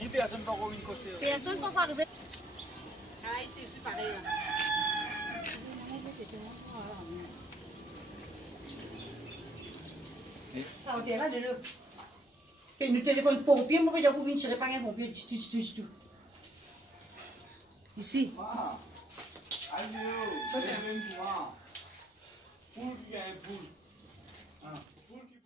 Ni personne ne peut arriver. Personne ne peut arriver. Ah, ici, c'est pareil. Ça, on est là de l'eau. Et nous téléphone pompier, moi, je vais tirer par un pompier. Ici. Ah, allô, c'est moi. Poule qui a un poule. Ah, poule qui.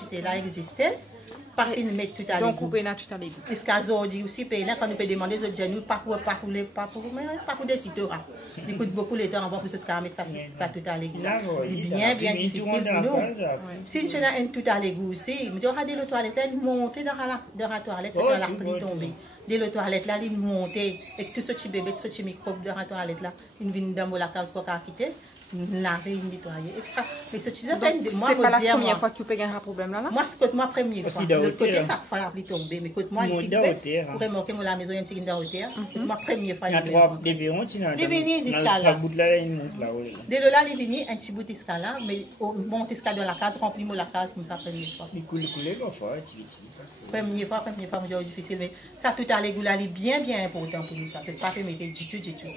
C'était là existait. Pas une mettre tout à l'égout. Donc, on peut tout à l'égout. Jusqu'à aujourd'hui aussi, quand nous peut demander aux gens, pas pour des sites. Il coûte beaucoup de temps avant que ce cas mettre ça tout à l'égout. C'est bien difficile pour nous. Si tu as un tout à l'égout aussi, tu auras des toilettes, monter dans la toilette, c'est dans la pluie tombée. Dès le toilette là, il monte et tout ce petit bébé, ce petit microbe dans la toilette là, il vient dans la case qu'on a quitté, il laver, il nettoyer, etc. Mais ce petit bébé, moi, c'est pas la première fois que tu peux gagner un problème là? Moi, c'est moi première fois. Le côté ça faut la pluie tomber, mais côté moi ici, pour remarquer la maison, il y a une petite hauteur. C'est ma première fois. Il y a trois bébés, il vient jusqu'à là. Dès là, il vient un petit bout d'escalier là, mais monte escalier dans la case, remplis moi la case comme ça première fois. Première fois, c'est difficile, mais ça tout à l'égout là, il est bien important pour nous. Ça, c'est pas permettre du tout.